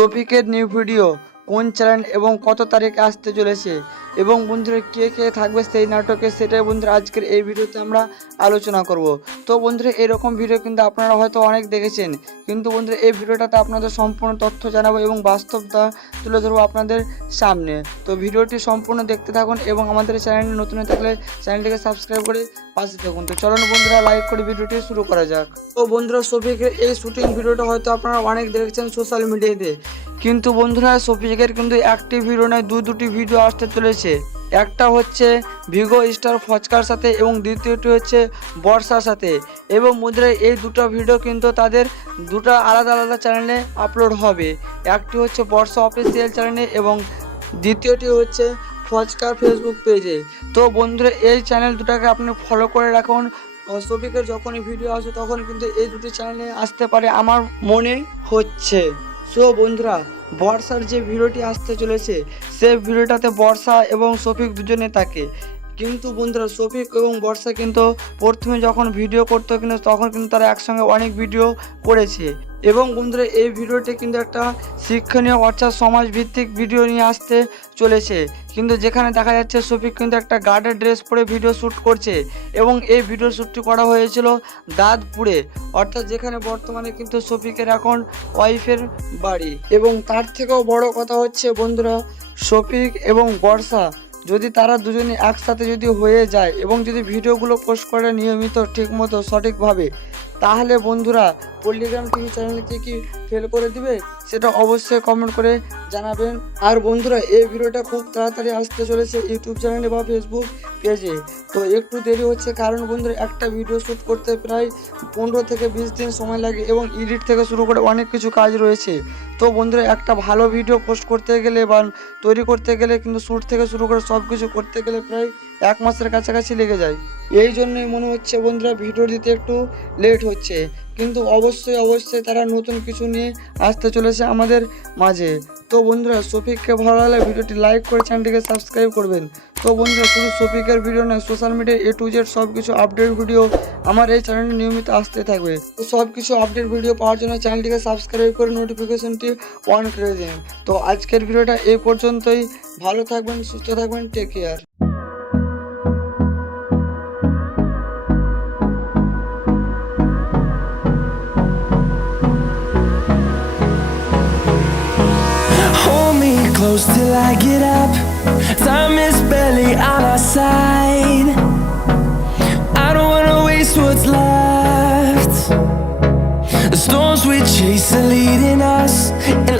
শফিকের new video কোন channel এবং কত তারিখে আসতে চলেছে এবং বন্ধুরা কে কে থাকবে সেই নাটকে, সেটাই বন্ধুরা আজকের এই ভিডিওতে আমরা আলোচনা করব। তো বন্ধুরা এরকম ভিডিও কিন্তু আপনারা হয়তো অনেক দেখেছেন, কিন্তু বন্ধুরা এই ভিডিওটাতে আপনাদের সম্পূর্ণ তথ্য জানাবো এবং বাস্তবতা তুলে ধরবো আপনাদের সামনে। তো ভিডিওটি সম্পূর্ণ দেখতে থাকুন এবং আমাদের চ্যানেলে নতুন হয়ে থাকলে চ্যানেলটিকে সাবস্ক্রাইব করে পাশে থাকুন। তো চলুন বন্ধুরা লাইক করে ভিডিওটি শুরু করা যাক। তো বন্ধুরা শফিকের এই শুটিং ভিডিওটা হয়তো আপনারা অনেক দেখেছেন সোশ্যাল মিডিয়াতে, কিন্তু বন্ধুরা শফিকের কিন্তু একটি ভিডিও নয় দুটি ভিডিও আসতে চলেছে। একটা হচ্ছে ভিগো স্টার ফচকার সাথে এবং দ্বিতীয়টি হচ্ছে বর্ষার সাথে। এবং বন্ধুরা এই দুটো ভিডিও কিন্তু তাদের দুটো আলাদা আলাদা চ্যানেলে আপলোড হবে। একটি হচ্ছে বর্ষা অফিসিয়াল চ্যানেলে এবং দ্বিতীয়টি হচ্ছে ফচকার ফেসবুক পেজে। তো বন্ধুরা এই চ্যানেল দুটাকে আপনি ফলো করে রাখুন। শফিকের যখনই ভিডিও আসে তখন কিন্তু এই দুটি চ্যানেলে আসতে পারে আমার মনে হচ্ছে। সো বন্ধুরা বর্ষার যে ভিডিওটি আসতে চলেছে সেই ভিডিওটাতে বর্ষা এবং শফিক দুজনে থাকে, কিন্তু বন্ধুরা শফিক এবং বর্ষা কিন্তু প্রথমে যখন ভিডিও করতো কিন্তু তখন কিন্তু তারা একসঙ্গে অনেক ভিডিও করেছে। এবং বন্ধুরা এই ভিডিওটি কিন্তু একটা শিক্ষণীয় অর্থাৎ সমাজভিত্তিক ভিডিও নিয়ে আসতে চলেছে, কিন্তু যেখানে দেখা যাচ্ছে শফিক কিন্তু একটা গার্ডের ড্রেস পরে ভিডিও শ্যুট করছে এবং এই ভিডিও শ্যুটটি করা হয়েছিল দাঁতপুরে, অর্থাৎ যেখানে বর্তমানে কিন্তু শফিকের এখন ওয়াইফের বাড়ি। এবং তার থেকেও বড় কথা হচ্ছে বন্ধুরা শফিক এবং বর্ষা যদি তারা দুজনে একসাথে যদি হয়ে যায় এবং যদি ভিডিওগুলো পোস্ট করে নিয়মিত ঠিকমতো সঠিকভাবে, তাহলে বন্ধুরা পল্লিগ্রাম টিভি চ্যানেলকে কি ফেল করে দিবে সেটা অবশ্যই কমেন্ট করে জানাবেন। আর বন্ধুরা এই ভিডিওটা খুব তাড়াতাড়ি আসতে চলেছে ইউটিউব চ্যানেলে বা ফেসবুক পেজে। তো একটু দেরি হচ্ছে কারণ বন্ধুরা একটা ভিডিও শ্যুট করতে প্রায় 15 থেকে 20 দিন সময় লাগে এবং এডিট থেকে শুরু করে অনেক কিছু কাজ রয়েছে। তো বন্ধুরা একটা ভালো ভিডিও পোস্ট করতে গেলে বা তৈরি করতে গেলে কিন্তু শ্যুট থেকে শুরু করে সব কিছু করতে গেলে প্রায় 1 মাসের কাছাকাছি লেগে যায়। এই জন্যই মনে হচ্ছে বন্ধুরা ভিডিও দিতে একটু লেট হচ্ছে, কিন্তু অবশ্যই তারা নতুন কিছু নিয়ে আসতে চলেছে আমাদের মাঝে। তো বন্ধুরা শফিককে ভালো লাগলে ভিডিওটি লাইক করে চ্যানেলটিকে সাবস্ক্রাইব করবেন। তো বন্ধুরা শুধু শফিকের ভিডিও নয়, social media A to Z সব কিছু আপডেট ভিডিও আমার এই চ্যানেলে নিয়মিত আসতে থাকবে। তো সব কিছু আপডেট ভিডিও পাওয়ার জন্য চ্যানেলটিকে সাবস্ক্রাইব করে নোটিফিকেশনটি অন করে দিন। তো আজকের ভিডিওটা এই পর্যন্তই। ভালো থাকবেন, সুস্থ থাকবেন, take care. Close till I get up. Time is barely on our side. I don't wanna waste what's left. The storms we chase are leading us, and